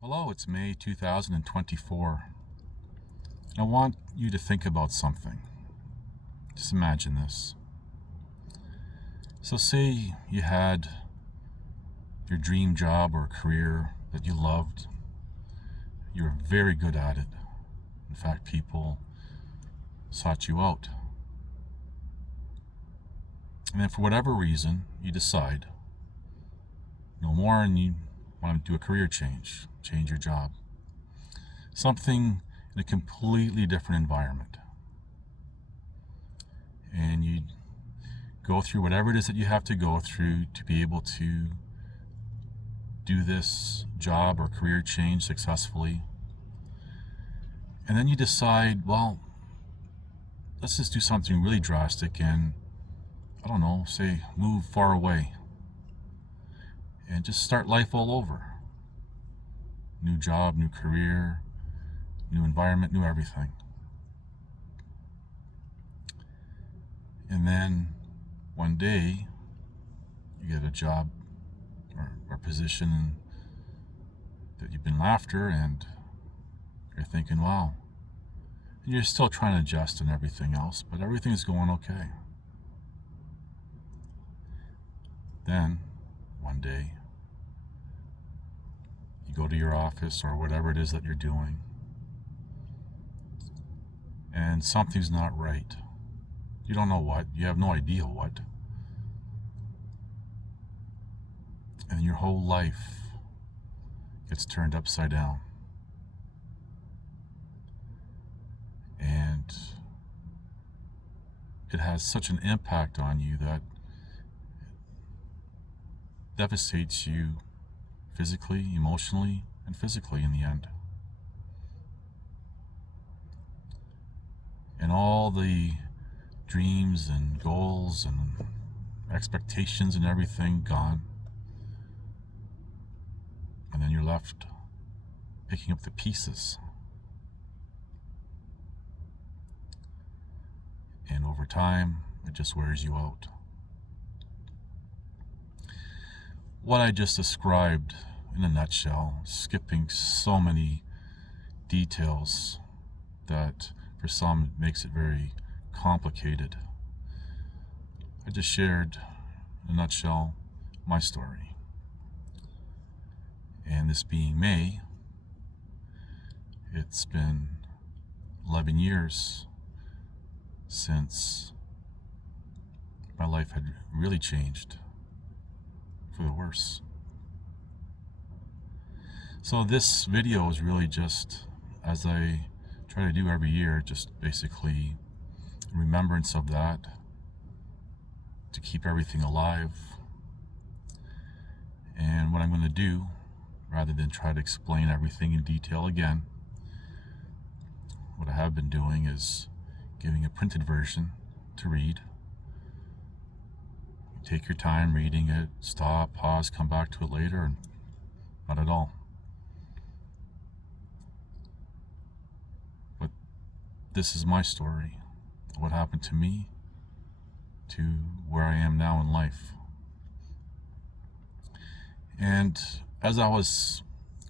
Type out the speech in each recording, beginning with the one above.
Hello, it's May 2024. I want you to think about something. Just imagine this. So say you had your dream job or career that you loved. You were very good at it. In fact, people sought you out. And then for whatever reason, you decide no more and you want to do a career change your job. Something in a completely different environment. And you go through whatever it is that you have to go through to be able to do this job or career change successfully. And then you decide, well, let's just do something really drastic and, I don't know, say move far away and just start life all over. New job, new career, new environment, new everything. And then one day you get a job or position that you've been after, and you're thinking, wow. And you're still trying to adjust and everything else, but everything's going okay. Then one day you go to your office or whatever it is that you're doing, and something's not right. You don't know what. You have no idea what. And your whole life gets turned upside down. And it has such an impact on you that it devastates you physically, emotionally, and physically in the end. And all the dreams and goals and expectations and everything gone. And then you're left picking up the pieces. And over time, it just wears you out. What I just described in a nutshell, skipping so many details that for some it makes it very complicated. I just shared in a nutshell my story. And this being May, it's been 11 years since my life had really changed for the worse. So this video is really just, as I try to do every year, just basically remembrance of that, to keep everything alive. And what I'm going to do, rather than try to explain everything in detail again, what I have been doing is giving a printed version to read. You take your time reading it, stop, pause, come back to it later, and not at all. But this is my story, what happened to me, to where I am now in life. And as I was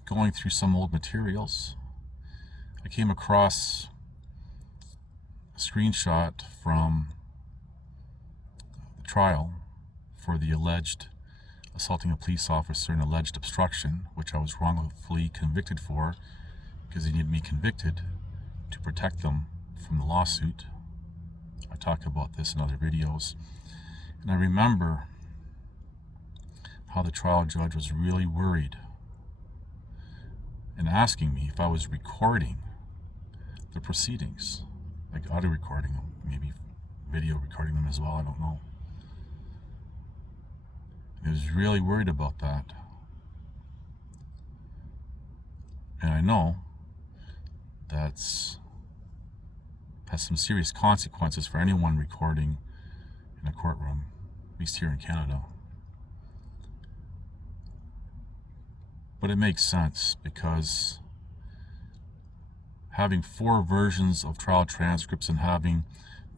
going through some old materials, I came across a screenshot from the trial for the alleged assaulting a police officer and alleged obstruction, which I was wrongfully convicted for because they needed me convicted to protect them from the lawsuit. I talk about this in other videos. And I remember how the trial judge was really worried and asking me if I was recording the proceedings, like audio recording them, maybe video recording them as well, I don't know. He was really worried about that. And I know that's has some serious consequences for anyone recording in a courtroom, at least here in Canada. But it makes sense because having 4 versions of trial transcripts and having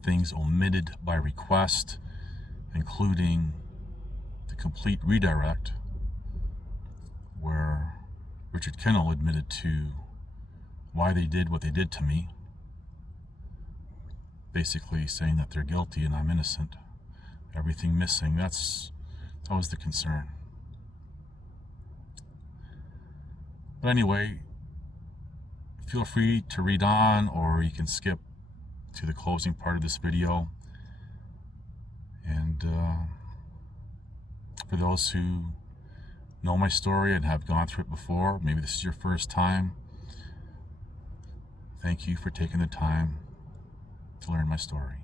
things omitted by request, including the complete redirect where Richard Kennel admitted to why they did what they did to me, basically saying that they're guilty and I'm innocent. Everything missing, that was the concern. But anyway, feel free to read on, or you can skip to the closing part of this video. And for those who know my story and have gone through it before, maybe this is your first time, thank you for taking the time to learn my story.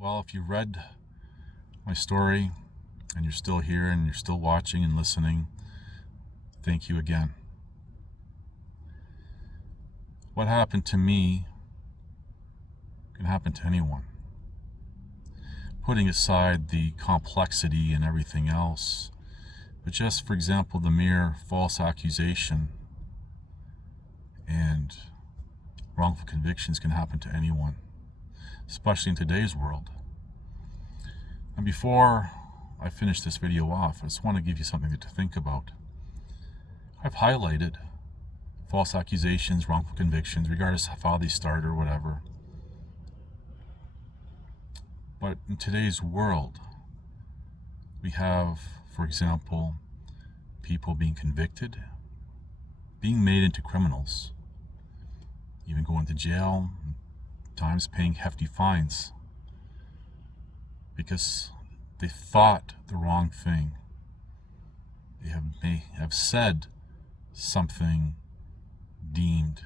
Well, if you read my story and you're still here and you're still watching and listening, thank you again. What happened to me can happen to anyone. Putting aside the complexity and everything else, but just, for example, the mere false accusation and wrongful convictions can happen to anyone, especially in today's world. And before I finish this video off, I just want to give you something to think about. I've highlighted false accusations, wrongful convictions, regardless of how they start or whatever. But in today's world, we have, for example, people being convicted, being made into criminals, even going to jail, times paying hefty fines because they thought the wrong thing. They may have said something deemed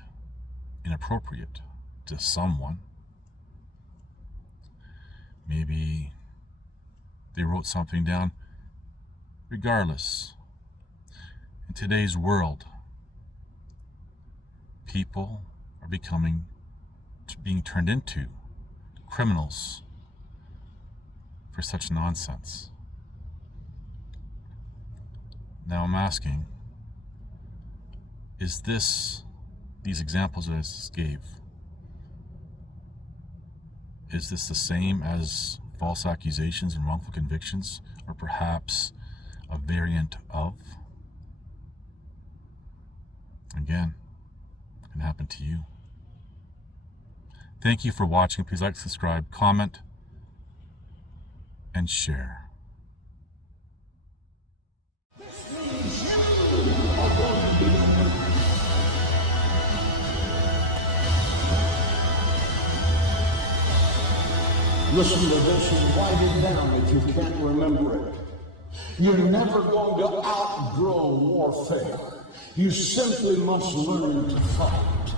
inappropriate to someone. Maybe they wrote something down. Regardless, in today's world, people are being turned into criminals for such nonsense. Now I'm asking, is these examples that I just gave, is this the same as false accusations and wrongful convictions, or perhaps a variant of? Again, it can happen to you. Thank you for watching. Please like, subscribe, comment, and share. Listen to this and write it down if you can't remember it. You're never going to outgrow warfare. You simply must learn to fight.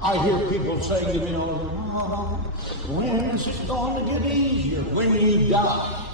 I hear people saying to me, when is it going to get easier? When you die.